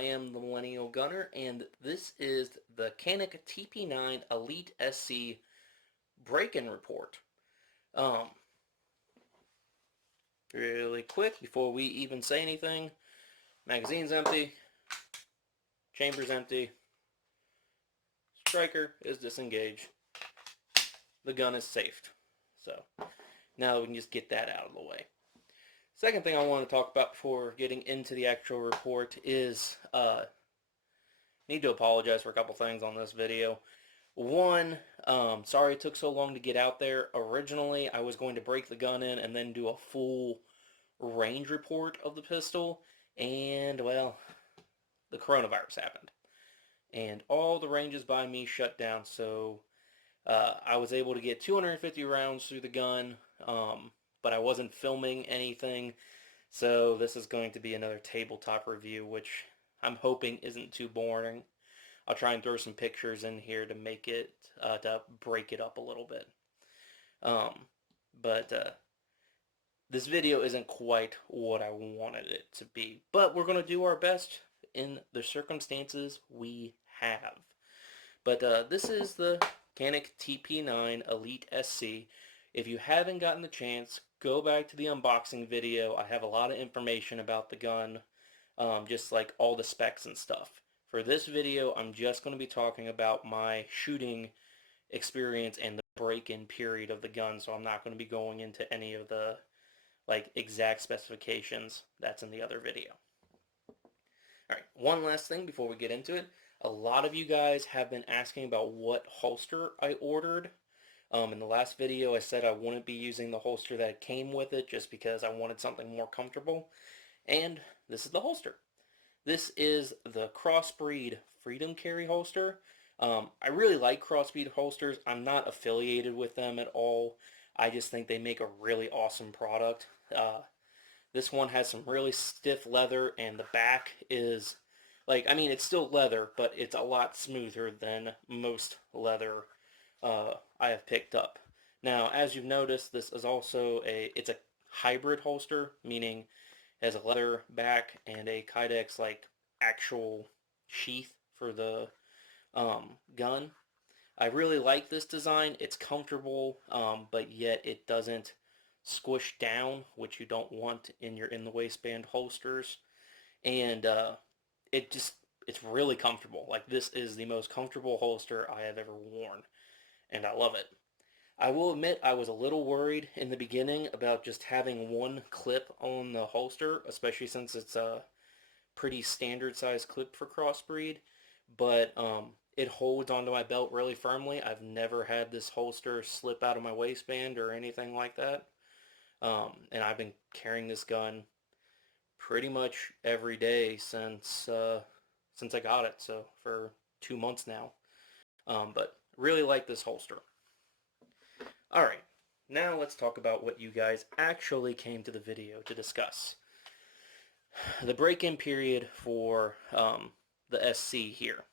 I am the Millennial Gunner, and this is the Canik Tp9 Elite SC break-in report. Um, Really quick, before we even say anything, magazine's empty, chamber's empty, striker is disengaged, the gun is safed. So, now we can just get that out of the way. Second thing I want to talk about before getting into the actual report is, need to apologize for a couple things on this video. One, sorry it took so long to get out there. Originally, I was going to break the gun in and then do a full range report of the pistol, and, well, the coronavirus happened. And all the ranges by me shut down, so I was able to get 250 rounds through the gun, but I wasn't filming anything, so this is going to be another tabletop review, which I'm hoping isn't too boring. I'll try and throw some pictures in here to make it, to break it up a little bit. This video isn't quite what I wanted it to be, but we're going to do our best in the circumstances we have. But this is the Canik Tp9 Elite SC. If you haven't gotten the chance, go back to the unboxing video. I have a lot of information about the gun, just like all the specs and stuff. For this video, I'm just going to be talking about my shooting experience and the break-in period of the gun, so I'm not going to be going into any of the exact specifications. That's in the other video. Alright, one last thing before we get into it. A lot of you guys have been asking about what holster I ordered. In the last video I said I wouldn't be using the holster that came with it just because I wanted something more comfortable. And this is the holster. This is the Crossbreed Freedom Carry holster. I really like Crossbreed holsters. I'm not affiliated with them at all. I just think they make a really awesome product. This one has some really stiff leather, and the back is, it's still leather, but it's a lot smoother than most leather I have picked up. Now, as you've noticed, this is also it's a hybrid holster, meaning it has a leather back and a Kydex, actual sheath for the gun. I really like this design. It's comfortable, but yet it doesn't squish down, which you don't want in your in-the-waistband holsters. And it's really comfortable. This is the most comfortable holster I have ever worn, and I love it. I will admit I was a little worried in the beginning about just having one clip on the holster, especially since it's a pretty standard size clip for Crossbreed, but it holds onto my belt really firmly. I've never had this holster slip out of my waistband or anything like that. And I've been carrying this gun pretty much every day since I got it, so for 2 months now. But really like this holster. Alright, now let's talk about what you guys actually came to the video to discuss. The break-in period for the SC here.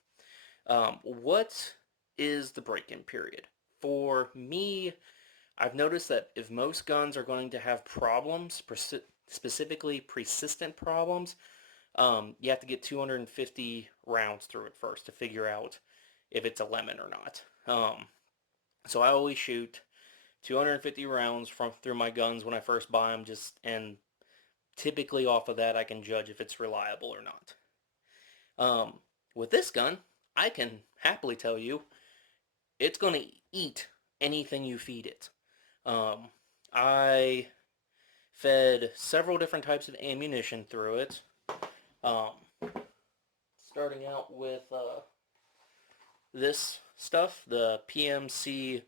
What is the break-in period? For me, I've noticed that if most guns are going to have problems, specifically persistent problems, you have to get 250 rounds through it first to figure out if it's a lemon or not. So I always shoot 250 rounds through my guns when I first buy them, and typically off of that I can judge if it's reliable or not. With this gun, I can happily tell you it's going to eat anything you feed it. I fed several different types of ammunition through it. Starting out with this stuff, the PMC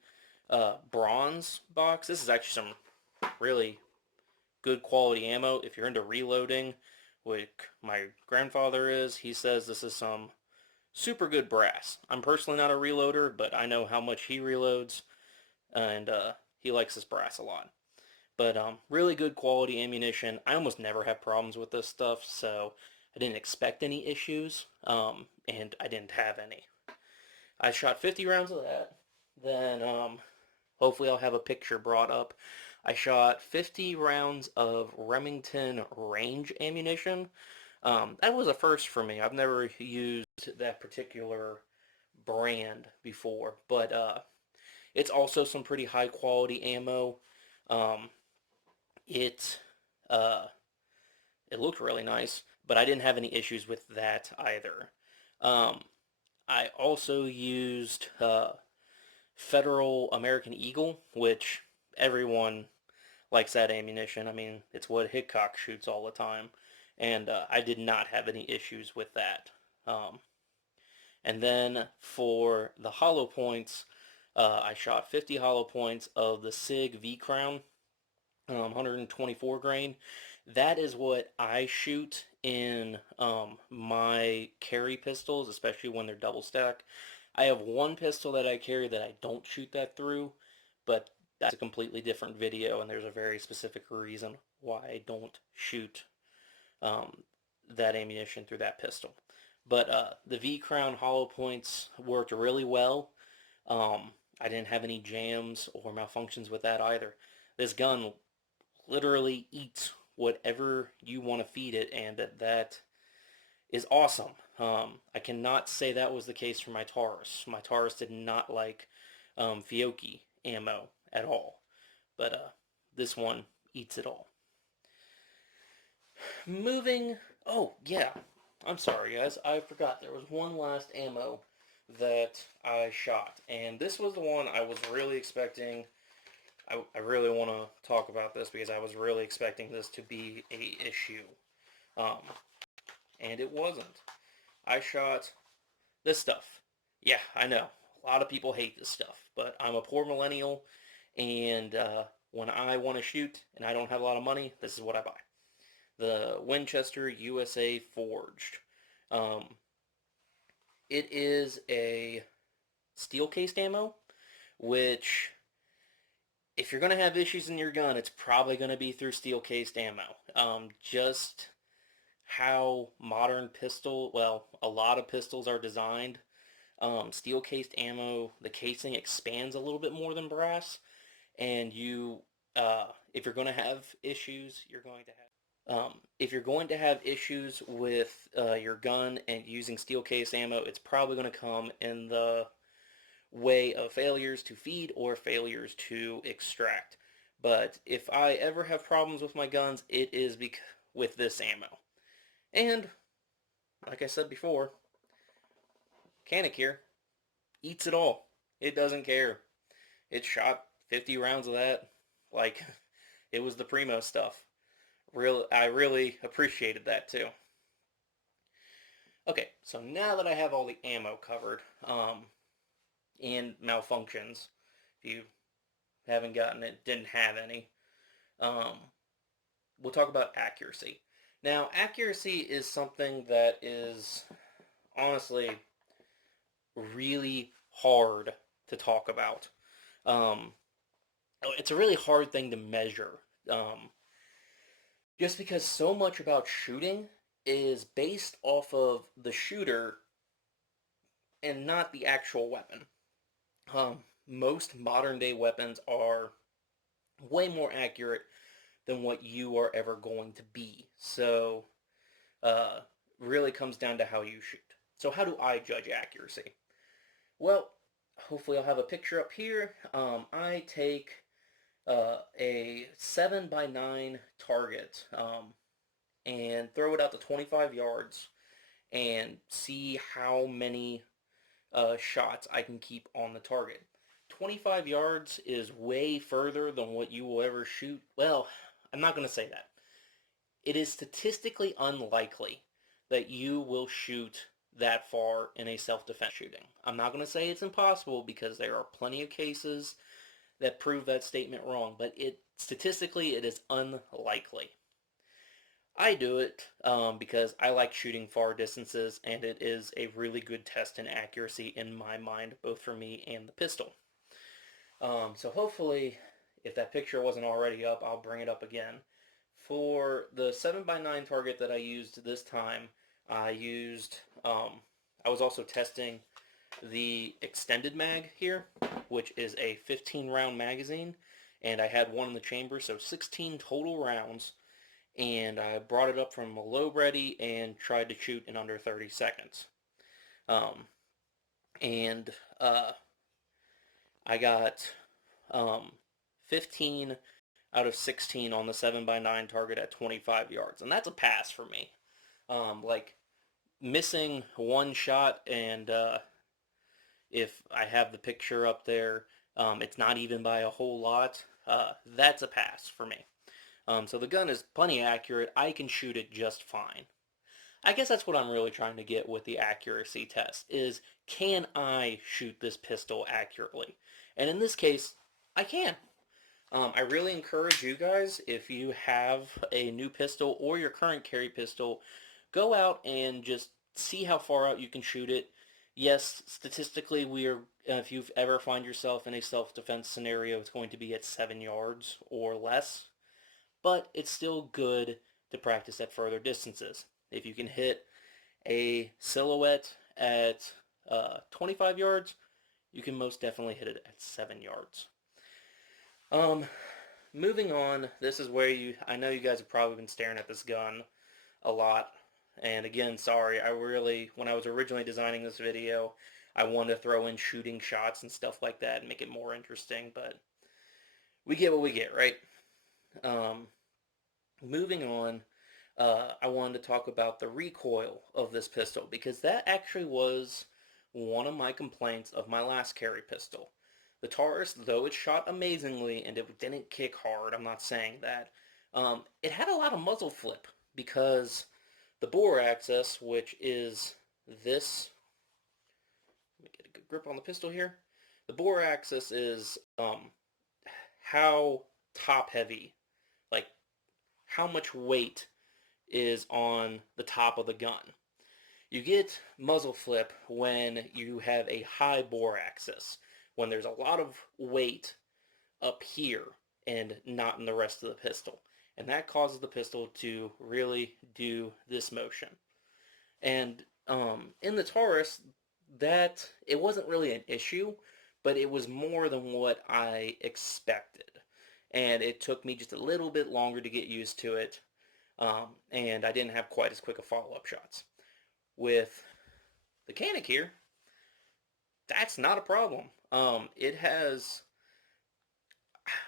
bronze box. This is actually some really good quality ammo. If you're into reloading, like my grandfather is, he says this is some super good brass. I'm personally not a reloader, but I know how much he reloads, and he likes this brass a lot. But really good quality ammunition. I almost never have problems with this stuff, so I didn't expect any issues, and I didn't have any. I shot 50 rounds of that. Then hopefully I'll have a picture brought up. I shot 50 rounds of Remington range ammunition. That was a first for me. I've never used that particular brand before, but it's also some pretty high quality ammo. Um, it uh, it looked really nice, but I didn't have any issues with that either. Um, I also used Federal American Eagle, which everyone likes that ammunition. I mean, it's what Hickok shoots all the time, and I did not have any issues with that. Um, and then for the hollow points, I shot 50 hollow points of the SIG V Crown, 124 grain. That is what I shoot in my carry pistols, especially when they're double stack. I have one pistol that I carry that I don't shoot that through, but that's a completely different video, and there's a very specific reason why I don't shoot um, that ammunition through that pistol. But the V-Crown hollow points worked really well. I didn't have any jams or malfunctions with that either. This gun literally eats whatever you want to feed it, and that is awesome. I cannot say that was the case for my Taurus. My Taurus did not like Fiocchi ammo at all, but this one eats it all. Moving. Oh yeah, I'm sorry guys. I forgot there was one last ammo that I shot, and this was the one I was really expecting. I really want to talk about this because I was really expecting this to be a issue, um, and it wasn't. I shot this stuff. Yeah, I know. A lot of people hate this stuff, but I'm a poor millennial, and when I want to shoot and I don't have a lot of money, this is what I buy. The Winchester USA Forged. Um, it is a steel-cased ammo, which, if you're going to have issues in your gun, it's probably going to be through steel-cased ammo. Just how modern a lot of pistols are designed. Steel-cased ammo, the casing expands a little bit more than brass, and if you're going to have issues, if you're going to have issues with your gun and using steel case ammo, it's probably going to come in the way of failures to feed or failures to extract. But if I ever have problems with my guns, it is with this ammo. And, like I said before, Canik here eats it all. It doesn't care. It shot 50 rounds of that like it was the primo stuff. I really appreciated that too. Okay, so now that I have all the ammo covered, and malfunctions, if you haven't gotten it, didn't have any, um, we'll talk about accuracy. Now, accuracy is something that is honestly really hard to talk about. Um, it's a really hard thing to measure. Just because so much about shooting is based off of the shooter and not the actual weapon. Most modern day weapons are way more accurate than what you are ever going to be. So, uh, really comes down to how you shoot. So how do I judge accuracy? Well, hopefully I'll have a picture up here. I take a 7x9 target and throw it out to 25 yards and see how many shots I can keep on the target. 25 yards is way further than what you will ever shoot. Well, I'm not going to say that. It is statistically unlikely that you will shoot that far in a self-defense shooting. I'm not going to say it's impossible because there are plenty of cases that prove that statement wrong, but statistically it is unlikely. I do it because I like shooting far distances, and it is a really good test in accuracy in my mind, both for me and the pistol. So hopefully, if that picture wasn't already up, I'll bring it up again. For the 7x9 target that I used this time, I was also testing the extended mag here, which is a 15 round magazine, and I had one in the chamber, so 16 total rounds. and I brought it up from a low ready and tried to shoot in under 30 seconds. Um, and I got 15 out of 16 on the 7x9 target at 25 yards, and that's a pass for me. Like missing one shot, and if I have the picture up there, it's not even by a whole lot. That's a pass for me. So the gun is plenty accurate. I can shoot it just fine. I guess that's what I'm really trying to get with the accuracy test is, can I shoot this pistol accurately? And in this case, I can. I really encourage you guys, if you have a new pistol or your current carry pistol, go out and just see how far out you can shoot it. Yes, statistically, if you've ever find yourself in a self-defense scenario, it's going to be at 7 yards or less, but it's still good to practice at further distances. If you can hit a silhouette at 25 yards, you can most definitely hit it at 7 yards. Moving on, this is where I know you guys have probably been staring at this gun a lot. And again, sorry, when I was originally designing this video, I wanted to throw in shooting shots and stuff like that and make it more interesting, but we get what we get, right? Moving on, I wanted to talk about the recoil of this pistol, because that actually was one of my complaints of my last carry pistol. The Taurus, though it shot amazingly and it didn't kick hard, I'm not saying that, it had a lot of muzzle flip, because the bore axis, which is this, let me get a good grip on the pistol here, the bore axis is how top heavy, like how much weight is on the top of the gun. You get muzzle flip when you have a high bore axis, when there's a lot of weight up here and not in the rest of the pistol. And that causes the pistol to really do this motion. And in the Taurus, it wasn't really an issue, but it was more than what I expected. And it took me just a little bit longer to get used to it. And I didn't have quite as quick a follow-up shots. With the Canik here, that's not a problem. It has,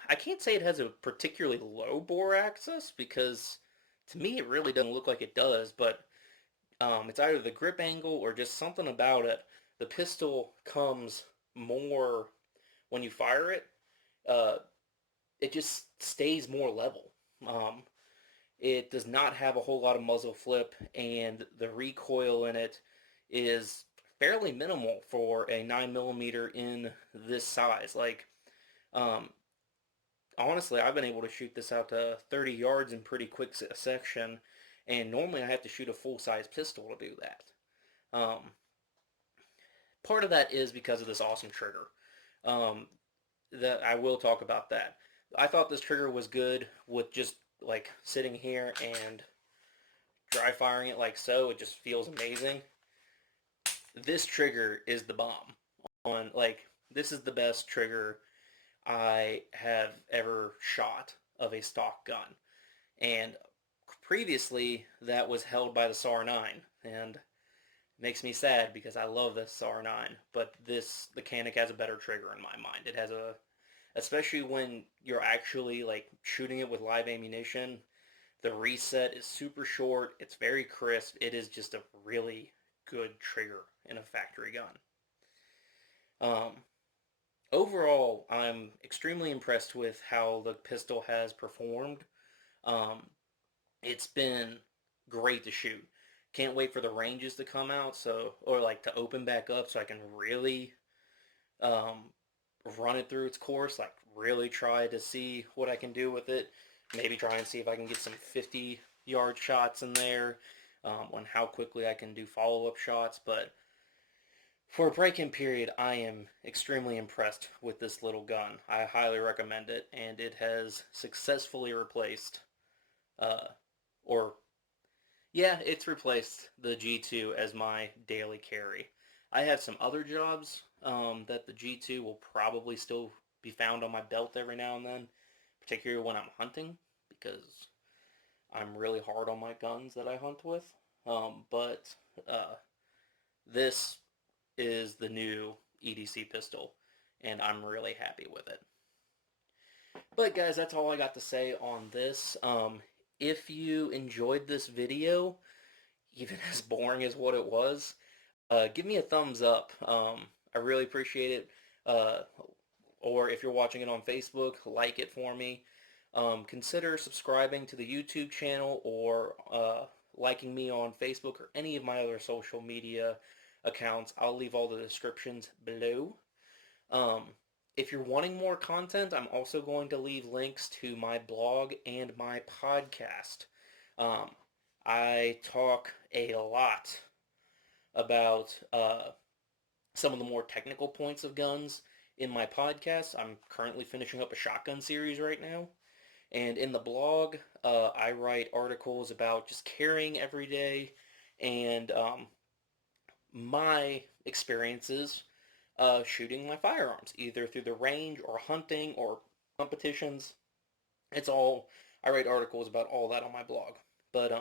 I can't say it has a particularly low bore axis, because to me it really doesn't look like it does, but it's either the grip angle or just something about it. The pistol comes more, when you fire it, it just stays more level. It does not have a whole lot of muzzle flip, and the recoil in it is fairly minimal for a 9mm in this size. Like, honestly, I've been able to shoot this out to 30 yards in pretty quick section, and normally I have to shoot a full-size pistol to do that. Part of that is because of this awesome trigger. That I will talk about that. I thought this trigger was good with just like sitting here and dry firing it like so. It just feels amazing. This trigger is the bomb. This is the best trigger I have ever shot of a stock gun. And previously that was held by the SAR-9, and it makes me sad because I love this SAR-9, but the Canik has a better trigger in my mind. It has especially when you're actually like shooting it with live ammunition, the reset is super short, it's very crisp, it is just a really good trigger in a factory gun. Overall, I'm extremely impressed with how the pistol has performed. It's been great to shoot. Can't wait for the ranges to come out, or like to open back up, so I can really run it through its course, like really try to see what I can do with it. Maybe try and see if I can get some 50-yard shots in there, on how quickly I can do follow-up shots. But for a break-in period, I am extremely impressed with this little gun. I highly recommend it, and it has successfully replaced, it's replaced the G2 as my daily carry. I have some other jobs that the G2 will probably still be found on my belt every now and then, particularly when I'm hunting, because I'm really hard on my guns that I hunt with. But this is the new EDC pistol, and I'm really happy with it. But guys, that's all I got to say on this. If you enjoyed this video, even as boring as what it was, give me a thumbs up. I really appreciate it. Or if you're watching it on Facebook, like it for me. Consider subscribing to the YouTube channel or liking me on Facebook or any of my other social media accounts. I'll leave all the descriptions below. If you're wanting more content, I'm also going to leave links to my blog and my podcast. I talk a lot about some of the more technical points of guns in my podcast. I'm currently finishing up a shotgun series right now. And in the blog, I write articles about just carrying every day and my experiences shooting my firearms, either through the range or hunting or competitions. It's all, I write articles about all that on my blog. But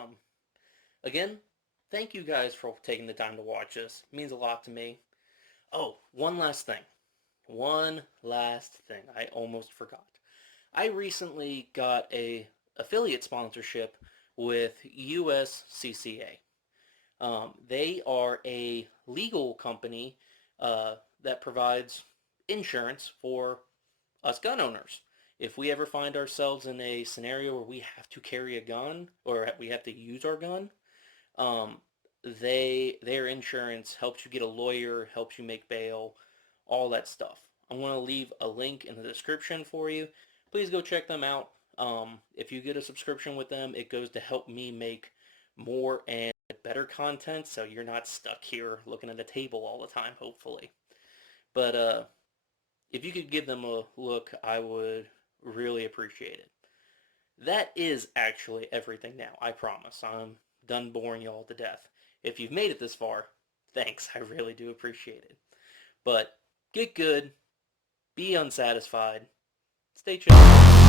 again, thank you guys for taking the time to watch this. It means a lot to me. Oh, one last thing. I almost forgot. I recently got a affiliate sponsorship with USCCA. They are a legal company that provides insurance for us gun owners. If we ever find ourselves in a scenario where we have to carry a gun or we have to use our gun, their insurance helps you get a lawyer, helps you make bail, all that stuff. I'm going to leave a link in the description for you. Please go check them out. If you get a subscription with them, it goes to help me make more and better content, so you're not stuck here looking at a table all the time, hopefully. But if you could give them a look, I would really appreciate it. That is actually everything now, I promise. I'm done boring y'all to death. If you've made it this far, thanks, I really do appreciate it. But get good, be unsatisfied, stay chill.